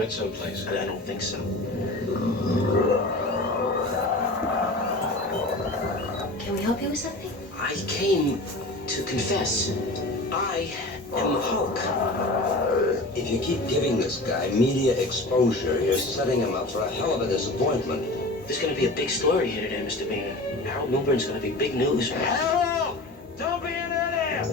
met someplace. I don't think so. Can we help you with something? I came to confess. I am the Hulk. If you keep giving this guy media exposure, you're setting him up for a hell of a disappointment. There's gonna be a big story here today, Mr. Boehner. Harold Milburn's gonna be big news. Harold! Don't be an idiot!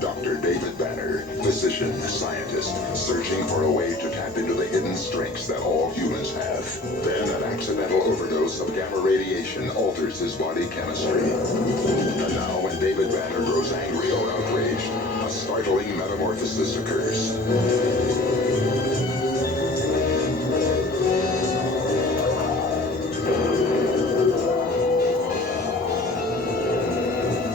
Dr. David Banner, physician, scientist, searching for a way to tap into the hidden strengths that all humans have. Then an accidental overdose of gamma radiation alters his body chemistry. And now when David Banner grows angry or outraged, a startling metamorphosis occurs.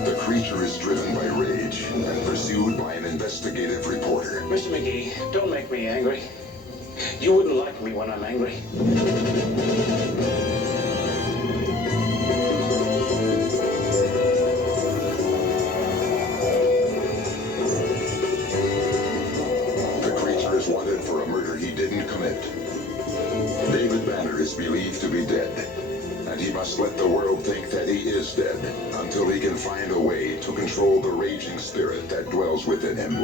The creature is driven by rage and pursued by an investigative reporter. Mr. McGee, don't make me angry. You wouldn't like me when I'm angry. The creature is wanted for a murder he didn't commit. David Banner is believed to be dead, and he must let the world think that he is dead until he can find a way to control the raging spirit that dwells within him.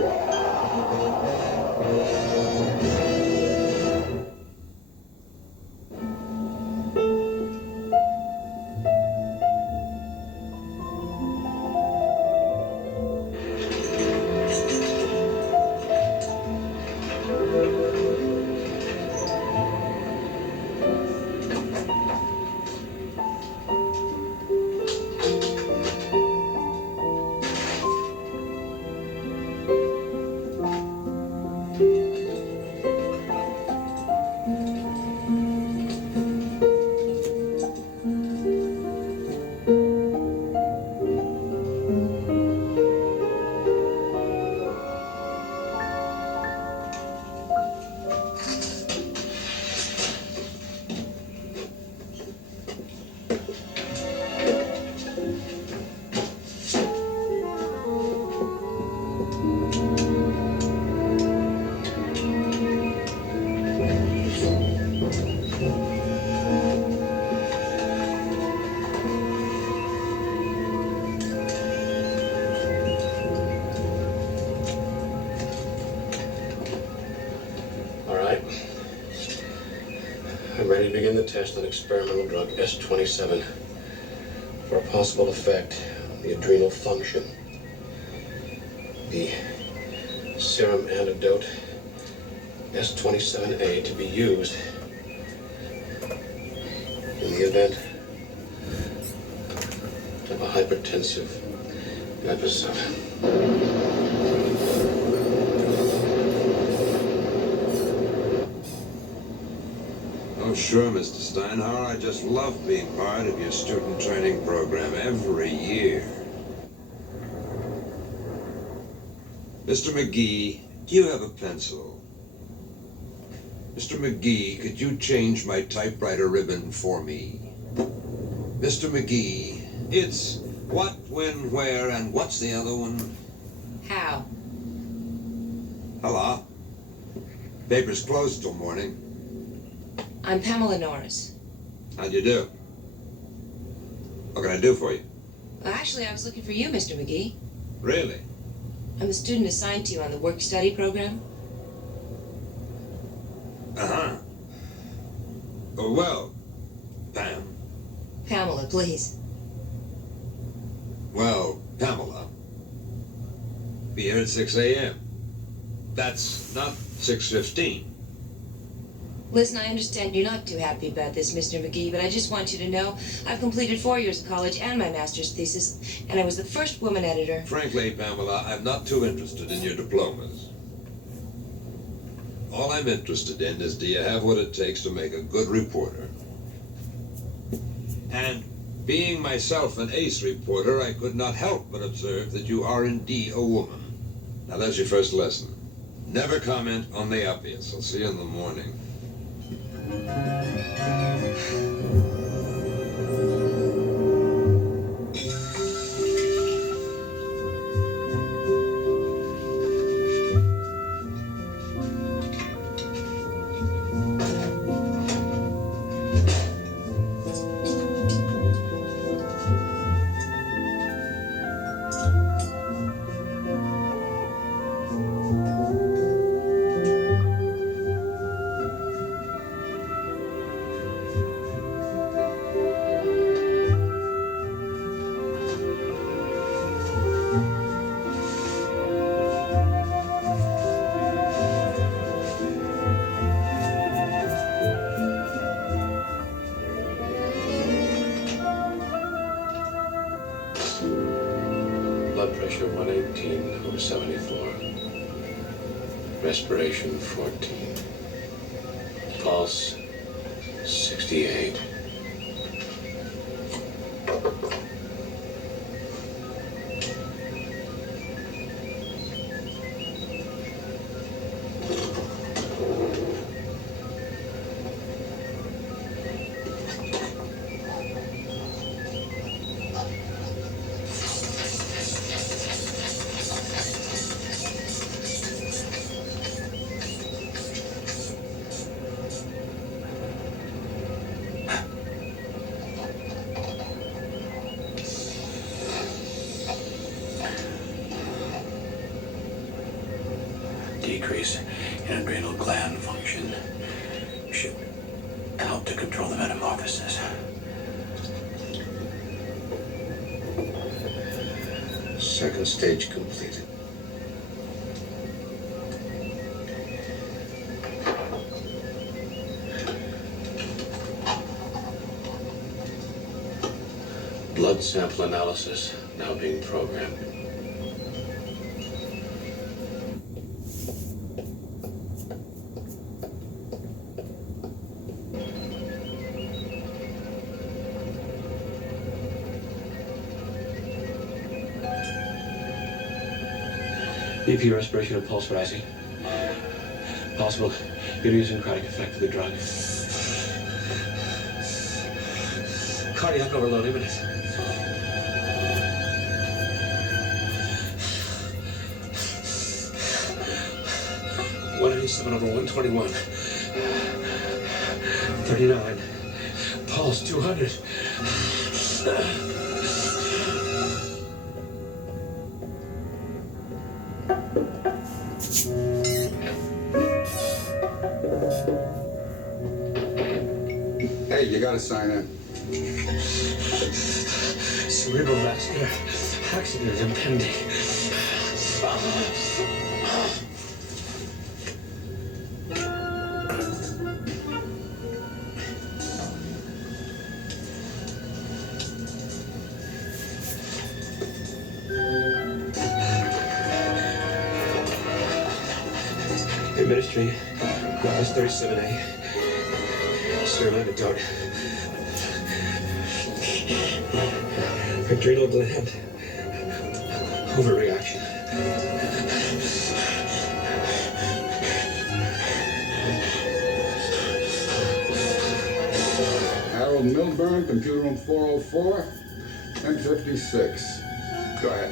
All right. I'm ready to begin the test on experimental drug S27 for a possible effect on the adrenal function. The serum antidote S27A to be used in the event of a hypertensive episode. Oh, sure, Mr. Steinhauer. I just love being part of your student training program every year. Mr. McGee, do you have a pencil? Mr. McGee, could you change my typewriter ribbon for me? Mr. McGee, it's what, when, where, and what's the other one? How? Hello? Paper's closed till morning. I'm Pamela Norris. How'd you do? What can I do for you? Well, actually, I was looking for you, Mr. McGee. Really? I'm the student assigned to you on the work-study program. Uh-huh. Oh, well, Pam. Pamela, please. Well, Pamela. Be here at 6 a.m. That's not 6:15. Listen, I understand you're not too happy about this, Mr. McGee, but I just want you to know I've completed 4 years of college and my master's thesis, and I was the first woman editor. Frankly, Pamela, I'm not too interested in your diplomas. All I'm interested in is, do you have what it takes to make a good reporter? And being myself an ace reporter, I could not help but observe that you are indeed a woman. Now, that's your first lesson. Never comment on the obvious. I'll see you in the morning. Blood pressure 118/74. Respiration 14. Pulse 68. Decrease in adrenal gland function should help to control the metamorphosis. Second stage completed. Blood sample analysis now being programmed. BP, respiration, and pulse rising. Possible idiosyncratic effect of the drug. Cardiac overload imminent. (187/121). 39. Pulse 200. Hey, you gotta sign in. Cerebral vascular accident impending. Administering S37A. Serum antidote. Adrenal gland. Overreaction. Harold Milburn, computer room 404, 1056. Go ahead.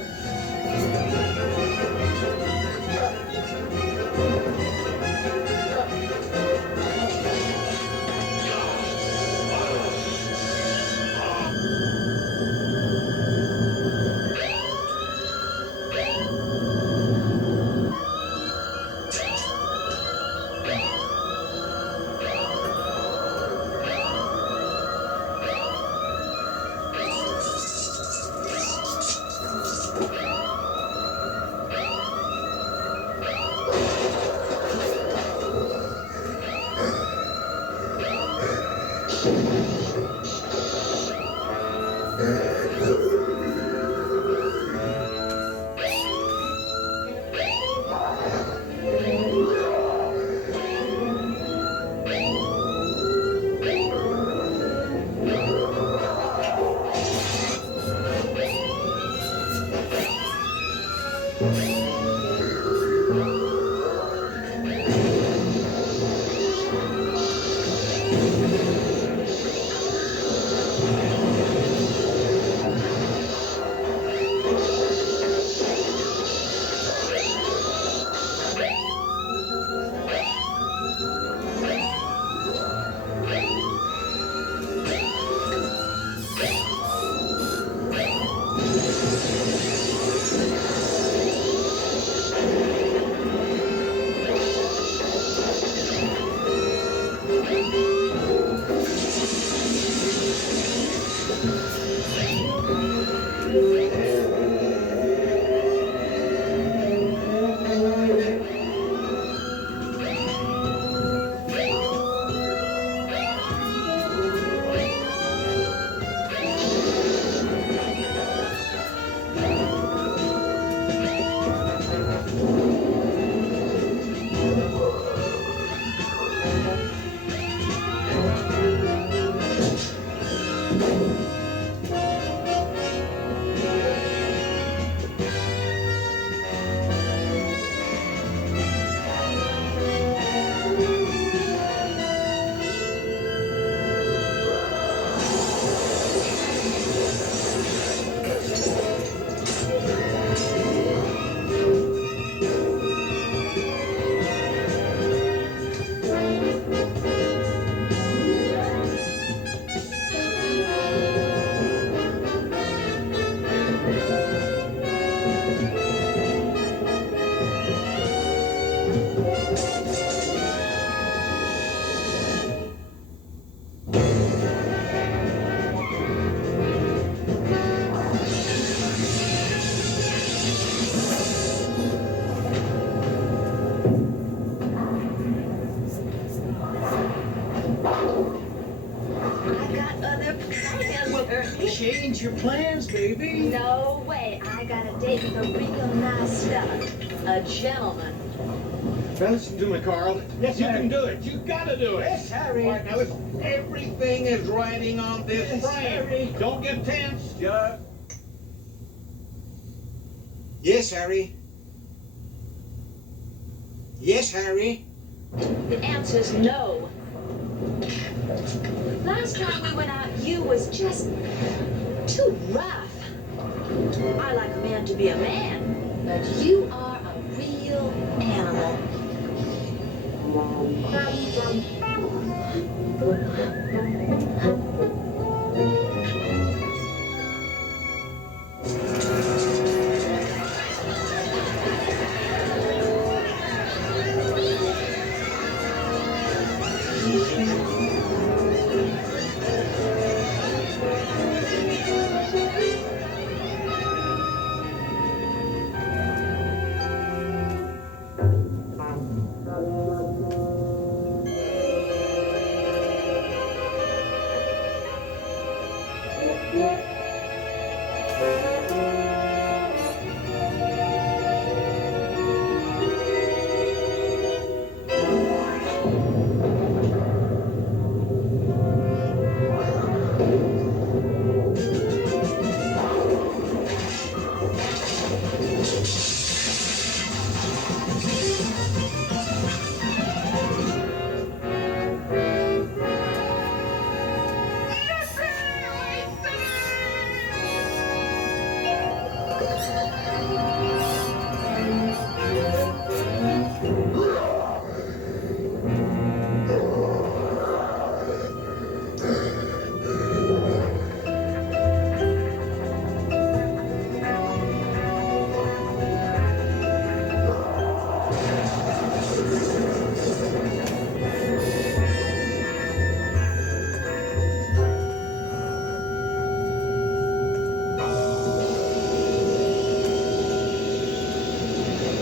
plans, baby. No way. I got a date with a real nice fella. A gentleman. Now listen to me, Carl. Yes, you can do it. You gotta do it. Yes, Harry. All right, now listen. Everything is riding on this frame. Harry. Don't get tense. Yes, Harry. Yes, Harry. The answer's no. Last time we went out, you was just too rough. I like a man to be a man, but you are a real animal.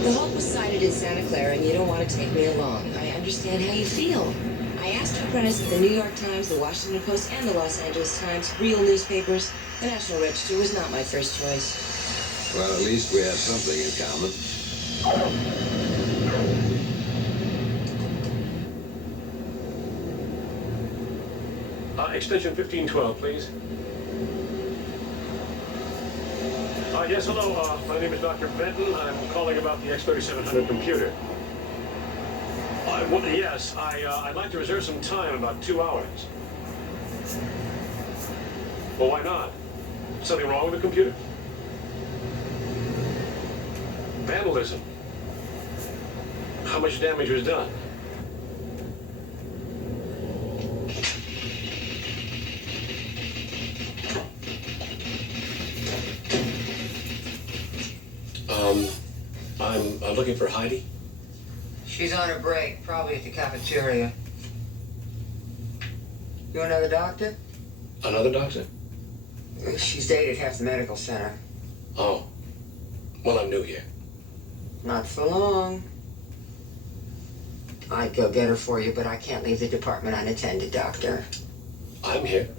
The Hulk was sighted in Santa Clara, and you don't want to take me along. I understand how you feel. I asked to apprentice at the New York Times, the Washington Post, and the Los Angeles Times, real newspapers. The National Register was not my first choice. Well, at least we have something in common. Extension 1512, please. Yes, hello. My name is Dr. Benton. I'm calling about the X3700 computer. Yes, I'd like to reserve some time, about 2 hours. Well, why not? Something wrong with the computer? Vandalism. How much damage was done? I'm looking for Heidi. She's on her break, probably at the cafeteria. You another doctor? Another doctor? She's dated half the medical center. Oh. Well, I'm new here. Not for long. I'd go get her for you, but I can't leave the department unattended, Doctor. I'm here.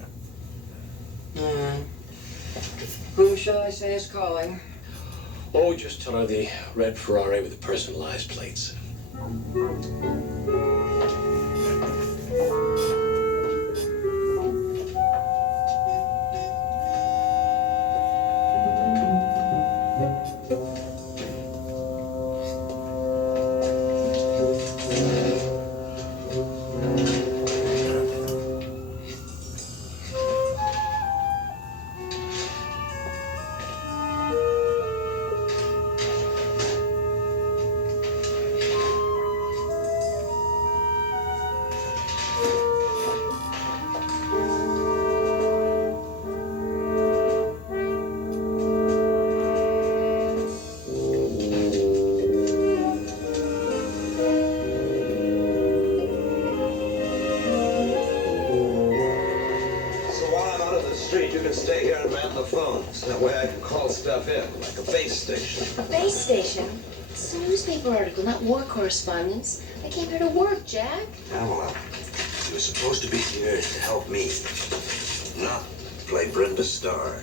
Who shall I say is calling? Oh, just tell her the red Ferrari with the personalized plates. Stay here and man the phones. That way I can call stuff in, like a base station. A base station? It's a newspaper article, not war correspondence. I came here to work, Jack. Pamela, you were supposed to be here to help me, not play Brenda Starr.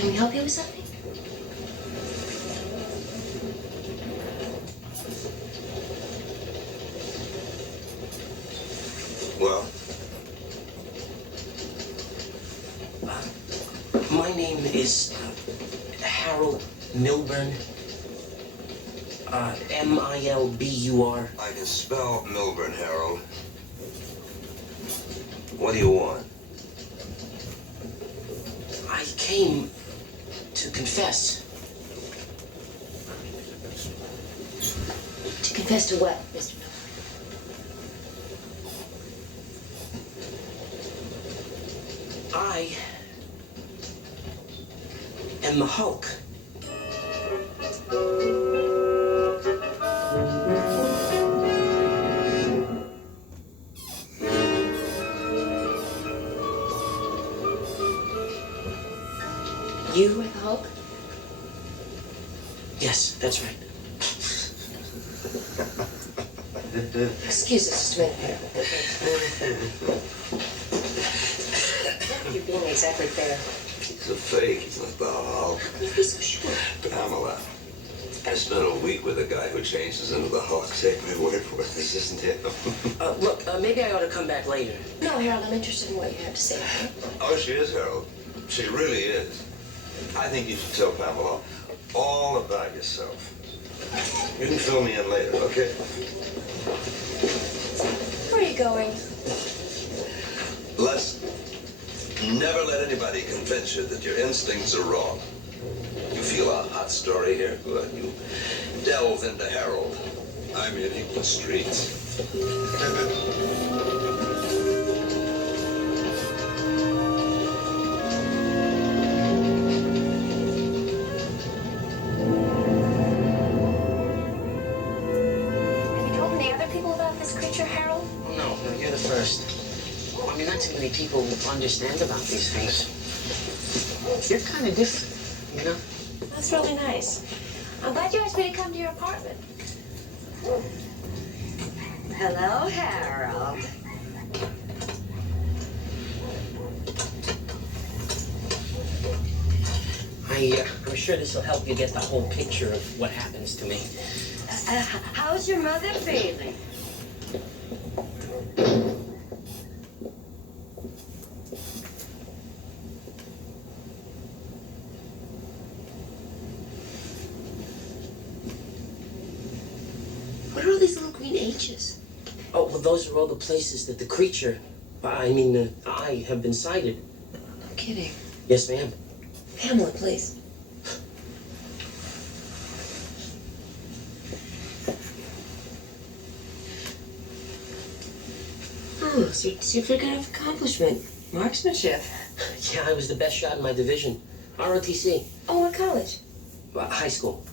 Can we help you with something? Well, My name is Harold Milburn. Milbur. I can spell Milburn, Harold. What do you want? I came to confess. To confess to what, Mr. Miller? I am the Hulk. You are the Hulk? Yes, that's right. Excuse us just a minute, Harold. You're being exactly fair. He's a fake. He's not the Hulk. How can you be so sure? Pamela, I spent a week with a guy who changes into the Hulk. Take my word for it. This isn't him. Look, maybe I ought to come back later. No, Harold, I'm interested in what you have to say. Oh, she is, Harold. She really is. I think you should tell Pamela all about yourself. You can fill me in later, okay? Where are you going? Les, never let anybody convince you that your instincts are wrong. You feel a hot story here? Good. You delve into Harold. I'm in the streets. Have you told any other people about this creature, Harold? No, you're the first. I mean, not too many people understand about these things. You're kind of different, you know? That's really nice. I'm glad you asked me to come to your apartment. Hello, Harold. I'm sure this will help you get the whole picture of what happens to me. How's your mother feeling? What are all these little green H's? Oh, well, those are all the places that the creature, I have been sighted. No kidding. Yes, ma'am. Pamela, please. Oh, certificate of accomplishment. Marksmanship. Yeah, I was the best shot in my division. ROTC. Oh, what college? High school.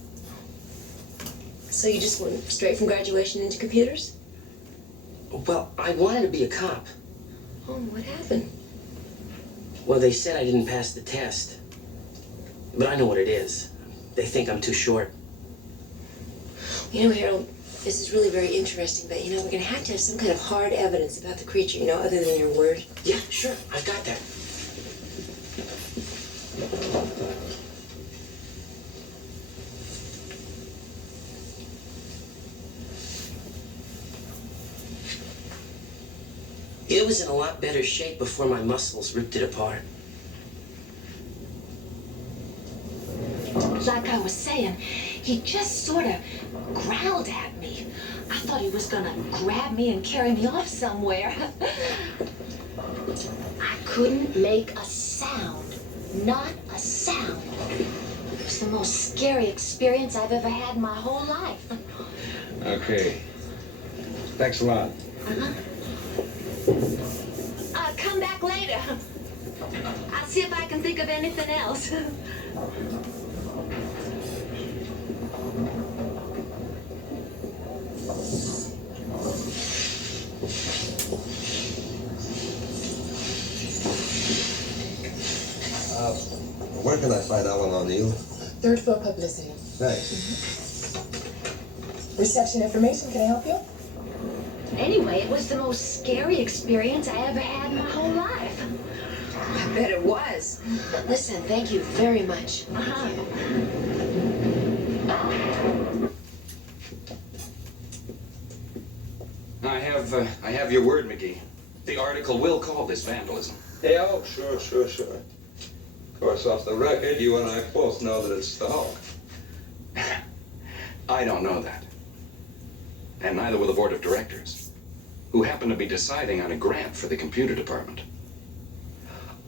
So you just went straight from graduation into computers? Well, I wanted to be a cop. Oh, what happened? Well, they said I didn't pass the test. But I know what it is. They think I'm too short. You know, Harold, this is really very interesting, but, we're going to have some kind of hard evidence about the creature, other than your word. Yeah, sure. I've got that. It was in a lot better shape before my muscles ripped it apart. Like I was saying, he just sort of growled at me. I thought he was gonna grab me and carry me off somewhere. I couldn't make a sound. Not a sound. It was the most scary experience I've ever had in my whole life. Okay. Thanks a lot. Come back later. I'll see if I can think of anything else. Where can I find Alan O'Neill? Third floor publicity. Thanks. Reception information, can I help you? Anyway, it was the most scary experience I ever had in my whole life. bet it was. Listen, thank you very much. I have your word, McGee. The article will call this vandalism. Yeah, oh, sure. Of course, off the record, you and I both know that it's the Hulk. I don't know that. And neither will the board of directors, who happen to be deciding on a grant for the computer department.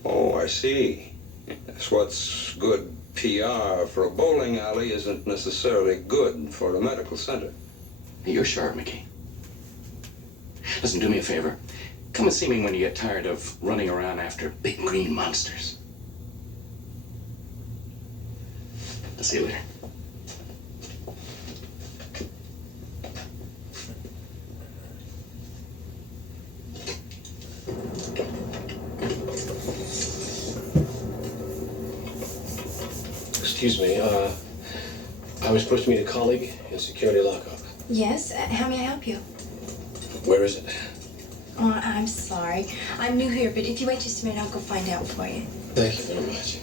Oh, I see. That's what's good PR for a bowling alley isn't necessarily good for a medical center. You're sharp, McGee. Listen, do me a favor. Come and see me when you get tired of running around after big green monsters. I'll see you later. Excuse me, I was supposed to meet a colleague in security lockup. Yes, how may I help you? Where is it? Oh, I'm sorry. I'm new here, but if you wait just a minute, I'll go find out for you. Thank you very much.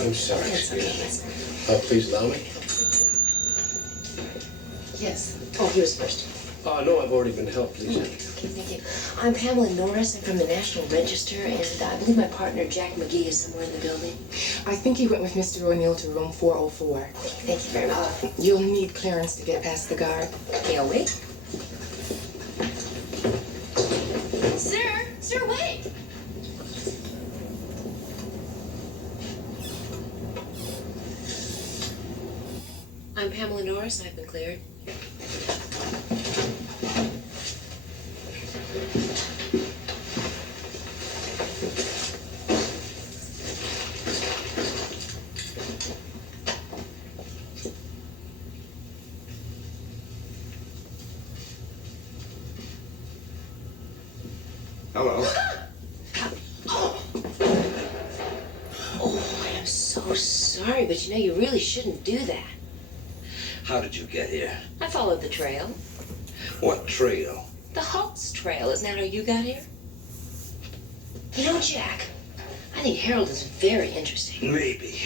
I'm sorry, excuse me. Please allow me. Yes. Oh, he was first. No, I've already been helped, please. Okay, thank you. I'm Pamela Norris. I'm from the National Register, and I believe my partner, Jack McGee, is somewhere in the building. I think he went with Mr. O'Neill to room 404. Thank you very much. You'll need clearance to get past the guard. Okay, I'll wait. Sir! Sir, wait! I'm Pamela Norris. I've been cleared. Hello. Oh, I am so sorry, but you know, you really shouldn't do that. How did you get here? I followed the trail. What trail? The Hulk's trail. Isn't that how you got here? You know, Jack, I think Harold is very interesting. Maybe.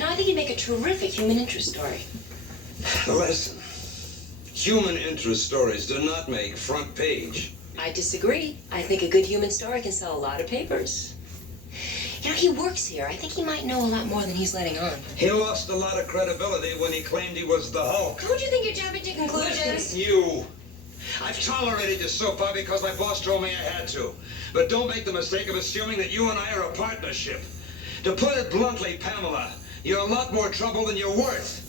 No, I think he'd make a terrific human interest story. Listen, human interest stories do not make front page. I disagree. I think a good human story can sell a lot of papers. You know, he works here. I think he might know a lot more than he's letting on. He lost a lot of credibility when he claimed he was the Hulk. Don't you think you're jumping to conclusions? Listen, you. I've tolerated your soap opera because my boss told me I had to. But don't make the mistake of assuming that you and I are a partnership. To put it bluntly, Pamela, you're a lot more trouble than you're worth.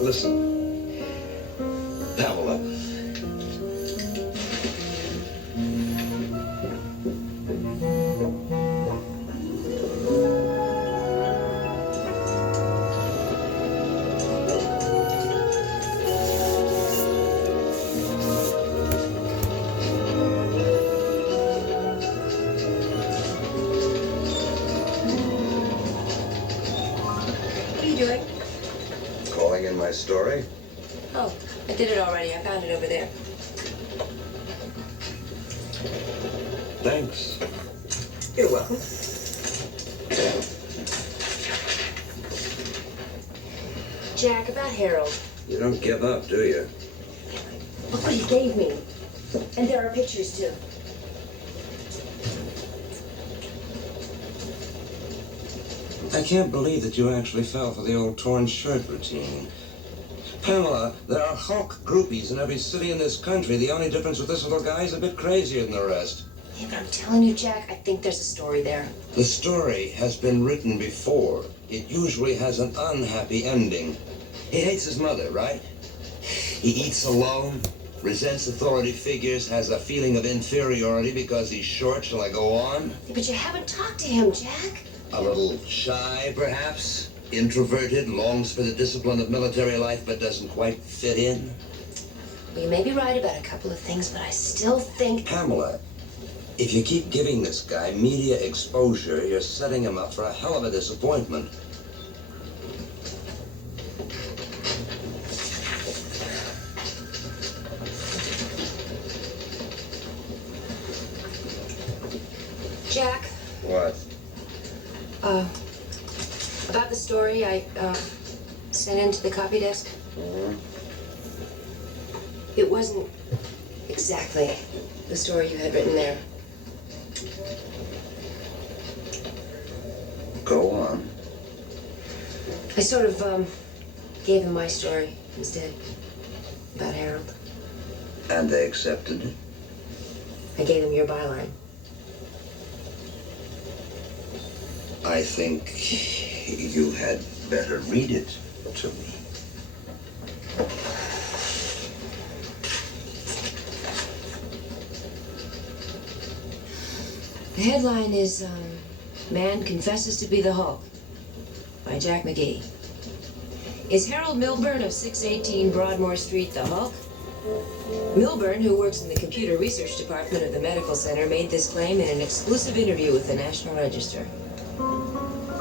Listen, Pamela. What are you doing? Calling in my story? Oh, I did it already. I found it over there. Thanks. You're welcome. Jack, about Harold. You don't give up, do you? Look what he gave me. And there are pictures, too. I can't believe that you actually fell for the old torn shirt routine. Pamela, there are Hulk groupies in every city in this country. The only difference with this little guy is a bit crazier than the rest. Yeah, but I'm telling you, Jack, I think there's a story there. The story has been written before. It usually has an unhappy ending. He hates his mother, right? He eats alone, resents authority figures, has a feeling of inferiority because he's short. Shall I go on? Yeah, but you haven't talked to him, Jack. A little shy, perhaps? Introverted, longs for the discipline of military life, but doesn't quite fit in? Well, you may be right about a couple of things, but I still think... Pamela, if you keep giving this guy media exposure, you're setting him up for a hell of a disappointment. Jack, What? about the story I sent into the copy desk. It wasn't exactly the story you had written there. Go on. I sort of gave him my story instead about Harold. And they accepted it? I gave him your byline. I think you had better read it to me. The headline is Man Confesses to be the Hulk by Jack McGee. Is Harold Milburn of 618 Broadmoor Street the Hulk? Milburn, who works in the computer research department of the medical center, made this claim in an exclusive interview with the National Register.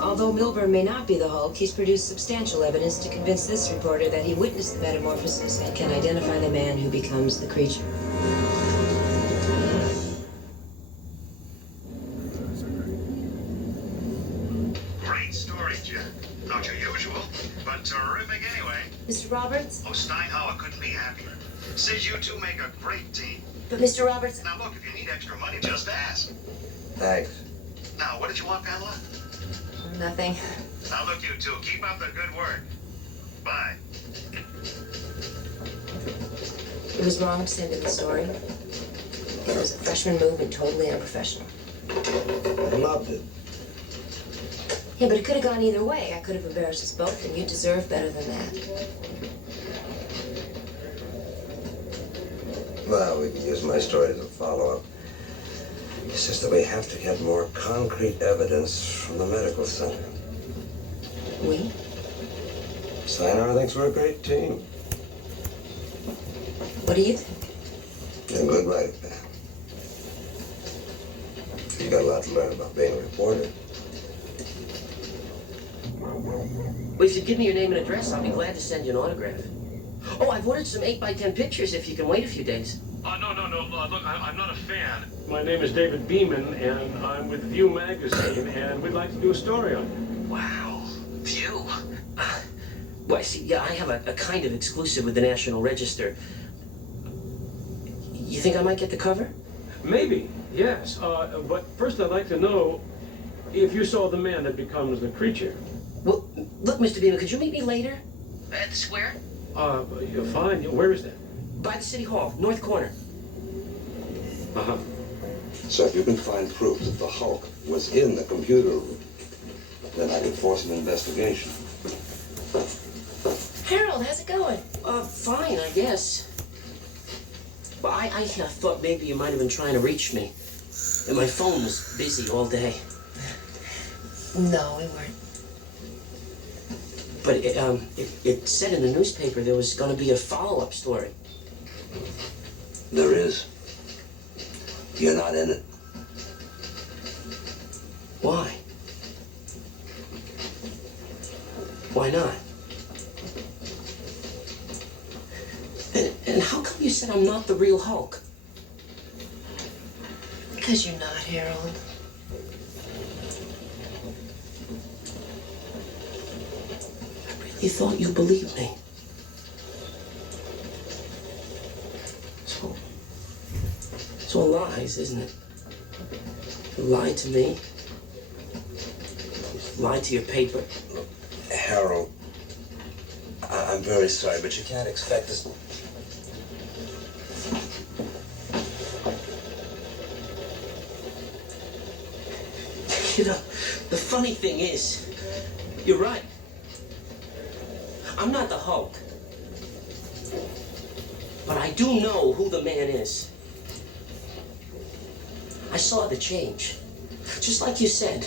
Although Milburn may not be the Hulk, he's produced substantial evidence to convince this reporter that he witnessed the metamorphosis and can identify the man who becomes the creature. Great story, Jack. Not your usual, but terrific anyway. Mr. Roberts? Oh, Steinhauer couldn't be happier. Says you two make a great team. But Mr. Roberts... Now look, if you need extra money, just ask. Thanks. Now, what did you want, Pamela? Nothing. Now look, you two, keep up the good work. Bye. It was wrong to send in the story. It was a freshman move and totally unprofessional. I loved it. Yeah, but it could have gone either way. I could have embarrassed us both, and you deserve better than that. Well, we could use my story as a follow-up. It's just that we have to get more concrete evidence from the medical center. We? Steinhauer thinks we're a great team. What do you think? You're a good writer, Pam. You got a lot to learn about being a reporter. Well, if you'd give me your name and address, I'll be glad to send you an autograph. Oh, I've ordered some 8x10 pictures if you can wait a few days. No. Look, I'm not a fan. My name is David Beeman, and I'm with View magazine, and we'd like to do a story on you. Wow. View? Well, see, yeah, I have a kind of exclusive with the National Register. You think I might get the cover? Maybe, yes. But first I'd like to know if you saw the man that becomes the creature. Well, look, Mr. Beeman, could you meet me later? At the square? You're fine. Where is that? By the City Hall, north corner. Uh-huh. So if you can find proof that the Hulk was in the computer room, then I can force an investigation. Harold, how's it going? Fine, I guess. Well, I thought maybe you might have been trying to reach me. And my phone was busy all day. No, we weren't. But it said in the newspaper there was going to be a follow-up story. There is. You're not in it. Why? Why not? And how come you said I'm not the real Hulk? Because you're not, Harold. I really thought you believed me. It's all lies, isn't it? You lied to me. You lied to your paper. Harold, I'm very sorry, but you can't expect this. You know, the funny thing is, you're right. I'm not the Hulk. But I do know who the man is. I saw the change. Just like you said.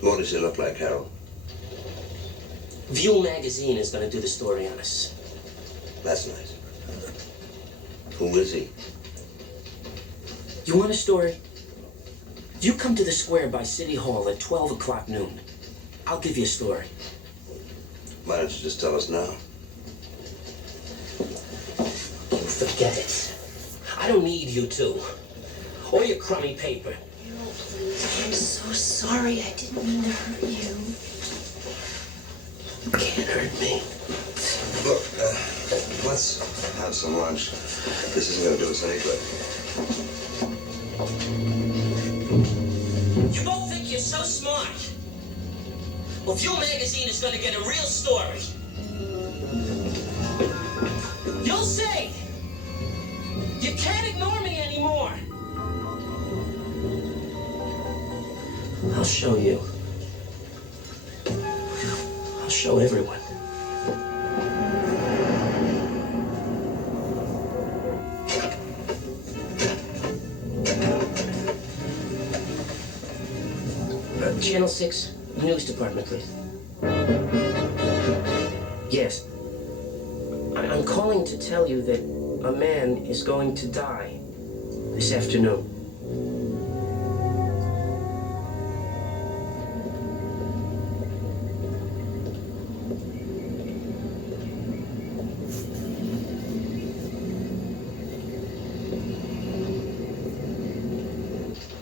What does he look like, Harold? View magazine is going to do the story on us. That's nice. Who is he? You want a story? You come to the square by City Hall at 12 o'clock noon. I'll give you a story. Why don't you just tell us now? You forget it. I don't need you two. Or your crummy paper. I'm so sorry. I didn't mean to hurt you. You can't hurt me. Look, let's have some lunch. This isn't going to do us any good. You both think you're so smart. Well, View magazine is going to get a real story. You'll see. You can't ignore me anymore. I'll show you. I'll show everyone. Channel 6, News Department, please. Yes. I'm calling to tell you that a man is going to die this afternoon.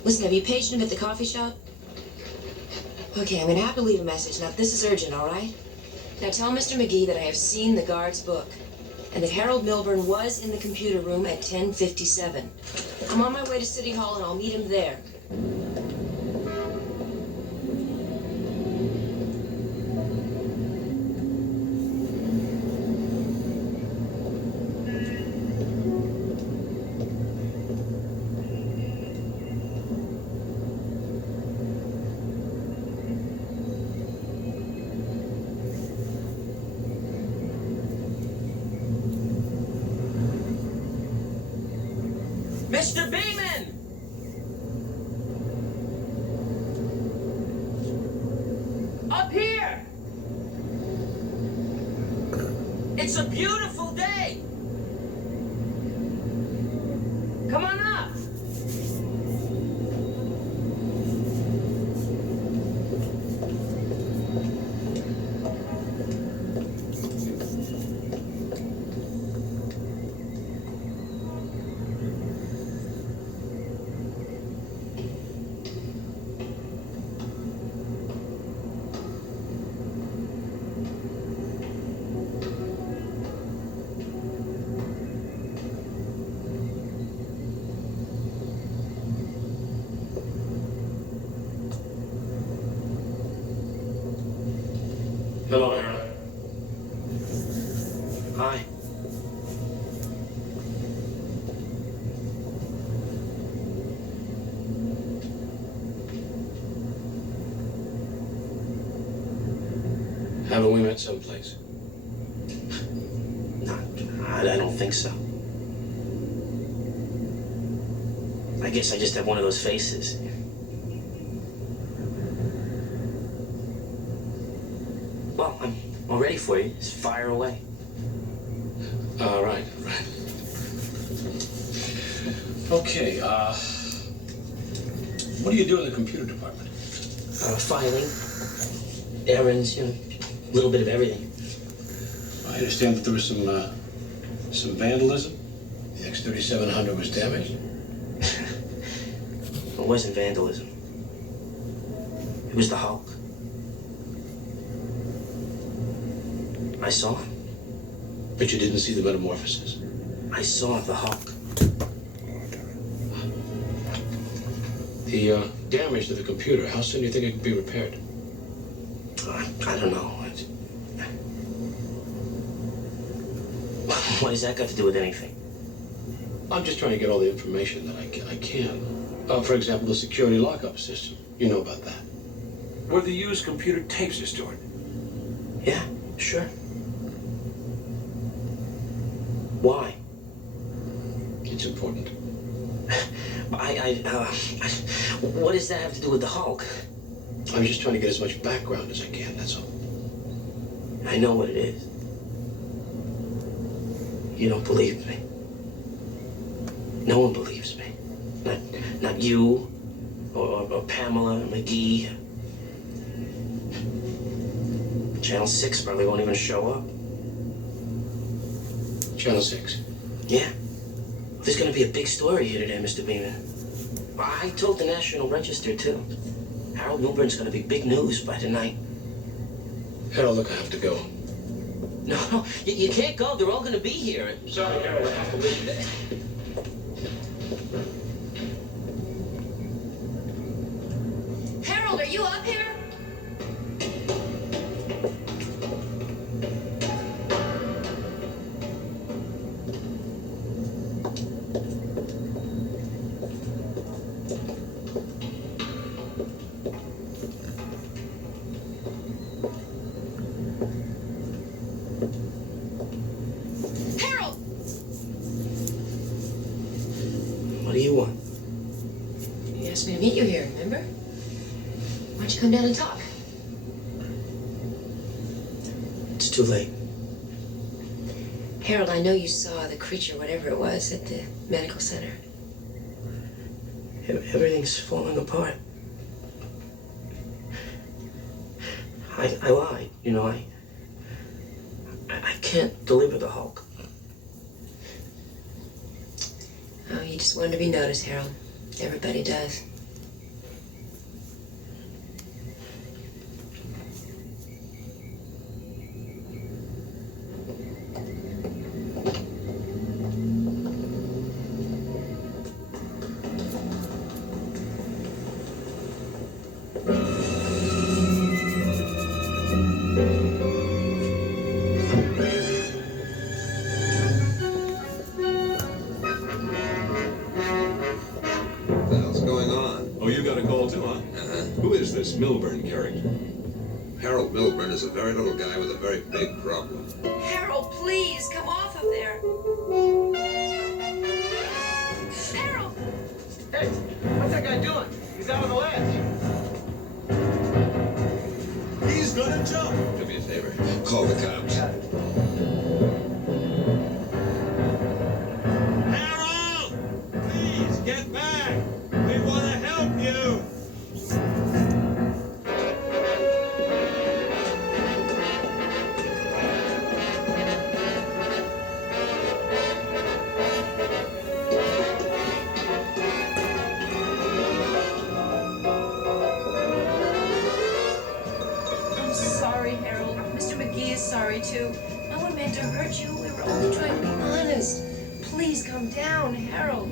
Listen, have you paged him at the coffee shop? Okay, I'm gonna have to leave a message. Now, this is urgent, all right? Now, tell Mr. McGee that I have seen the guard's book, and that Harold Milburn was in the computer room at 10:57. I'm on my way to City Hall, and I'll meet him there. Mr. Beeman! Up here! It's a beautiful day! Come on up! Hello, Harold. Hi. Haven't we met someplace? No, I don't think so. I guess I just have one of those faces. Well, I'm all ready for you. Just fire away. Right. Okay, what do you do in the computer department? Filing, errands, a little bit of everything. I understand that there was some vandalism. The X-3700 was damaged. It wasn't vandalism. It was the Hulk. I saw him. But you didn't see the metamorphosis? I saw the Hulk. The damage to the computer, how soon do you think it can be repaired? I don't know. What has that got to do with anything? I'm just trying to get all the information that I can. For example, the security lockup system. You know about that. Where the used computer tapes are stored. Yeah, sure. Why? It's important. What does that have to do with the Hulk? I'm just trying to get as much background as I can, that's all. I know what it is. You don't believe me. No one believes me. Not you, or Pamela, or McGee. Channel 6 probably won't even show up. Channel 6? Yeah. There's gonna be a big story here today, Mr. Beeman. I told the National Register, too. Harold Milburn's gonna be big news by tonight. Harold, look, I have to go. No, you can't go. They're all gonna be here. Sorry, Harold, I have to leave. Harold, are you up here? Harold! What do you want? You asked me to meet you here, remember? Why don't you come down and talk? It's too late. Harold, I know you saw the creature, whatever it was, at the medical center. Everything's falling apart. I lied, you know, I can't deliver the Hulk. Oh, you just wanted to be noticed, Harold. Everybody does. What the hell's going on? Oh, you got a call too, huh? Uh-huh. Who is this Milburn character? Harold Milburn is a very little guy with a very big problem. Harold, please, come off of there. Harold! Hey, what's that guy doing? He's out on the ledge. He's gonna jump. Do me a favor. Call the cops. Harold! Please, get back! We want to help you! I'm sorry, Harold. Mr. McGee is sorry, too. No one meant to hurt you. We were only trying to be honest. Please come down, Harold.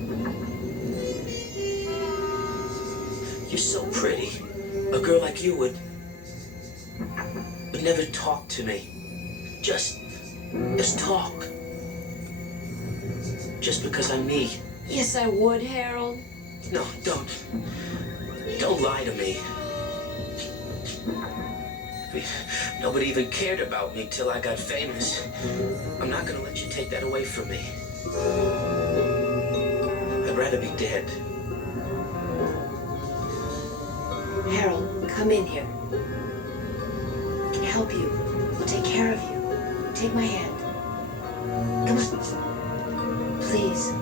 You're so pretty. A girl like you would never talk to me. Just talk. Just because I'm me. Yes, I would, Harold. No, don't. Don't lie to me. Nobody even cared about me till I got famous. I'm not gonna let you take that away from me. I'd rather be dead. Harold, come in here. I can help you. We'll take care of you. Take my hand. Come on. Please.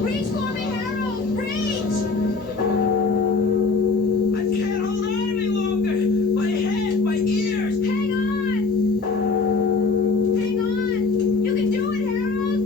Reach for me, Harold! Reach! I can't hold on any longer! My head, my ears! Hang on! Hang on! You can do it, Harold!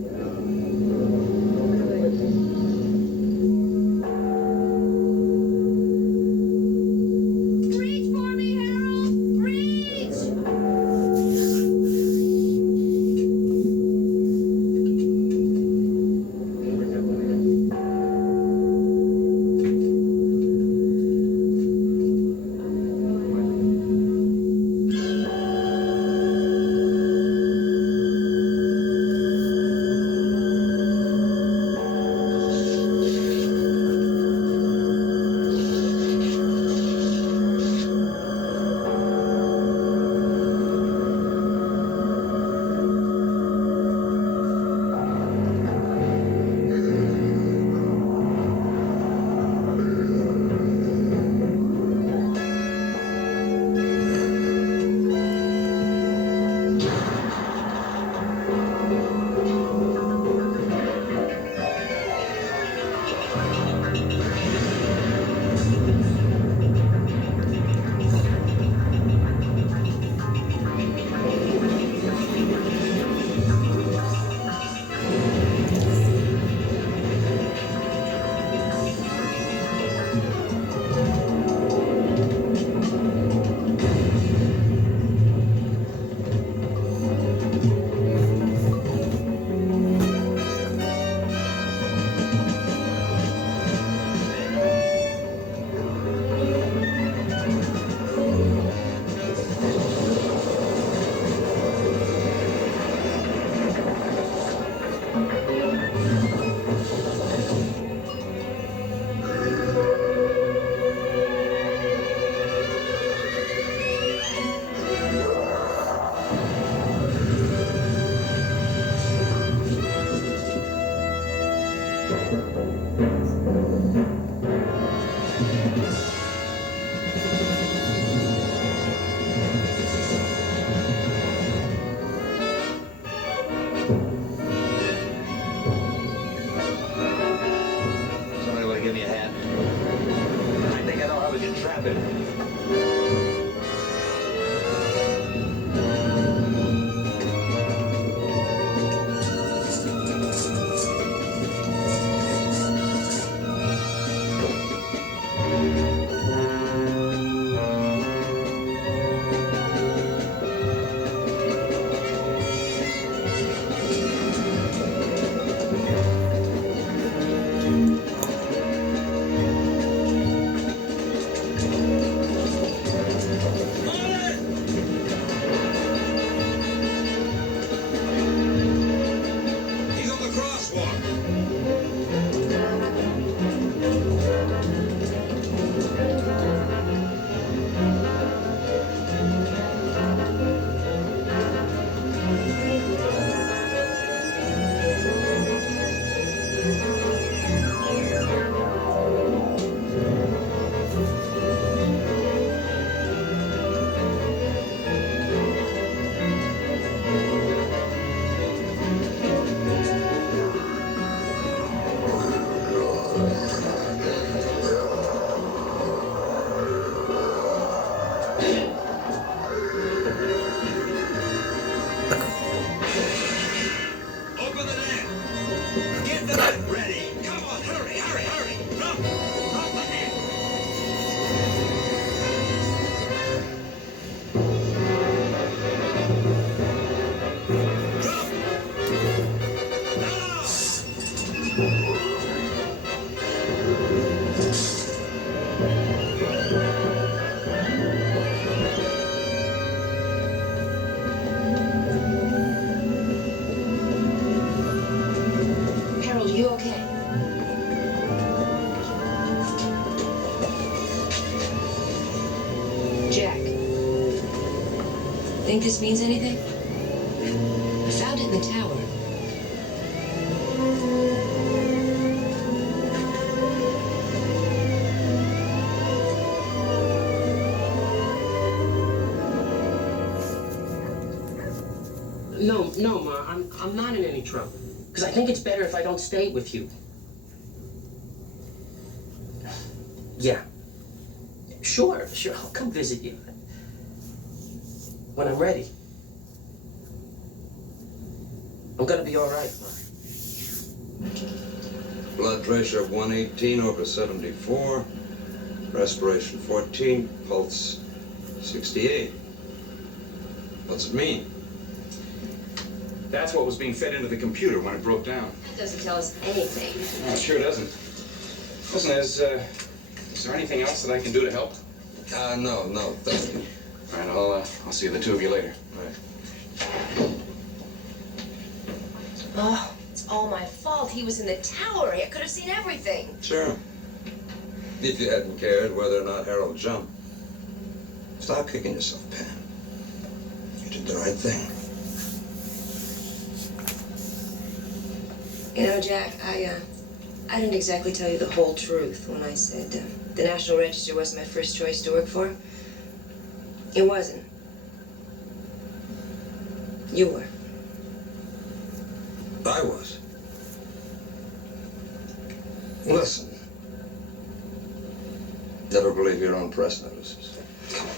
happen. He's on the crosswalk. Open the net. Get the net ready. Come on, hurry, hurry, hurry. Drop the net. Drop. Now. Harold, you okay? Jack. Think this means anything? I found it in the tower. No, Ma, I'm not in any trouble. Because I think it's better if I don't stay with you. Yeah. Sure, I'll come visit you. When I'm ready. I'm gonna be all right, Ma. Blood pressure of 118/74. Respiration 14. Pulse 68. What's it mean? That's what was being fed into the computer when it broke down. That doesn't tell us anything. No, it sure doesn't. Listen, is there anything else that I can do to help? No, thank you. All right, I'll see the two of you later. All right. Oh, it's all my fault. He was in the tower. I could have seen everything. Sure. If you hadn't cared whether or not Harold jumped. Stop kicking yourself, Pam. You did the right thing. You know, Jack, I didn't exactly tell you the whole truth when I said the National Register wasn't my first choice to work for. It wasn't. You were. I was. Listen. Never believe your own press notices. Come on.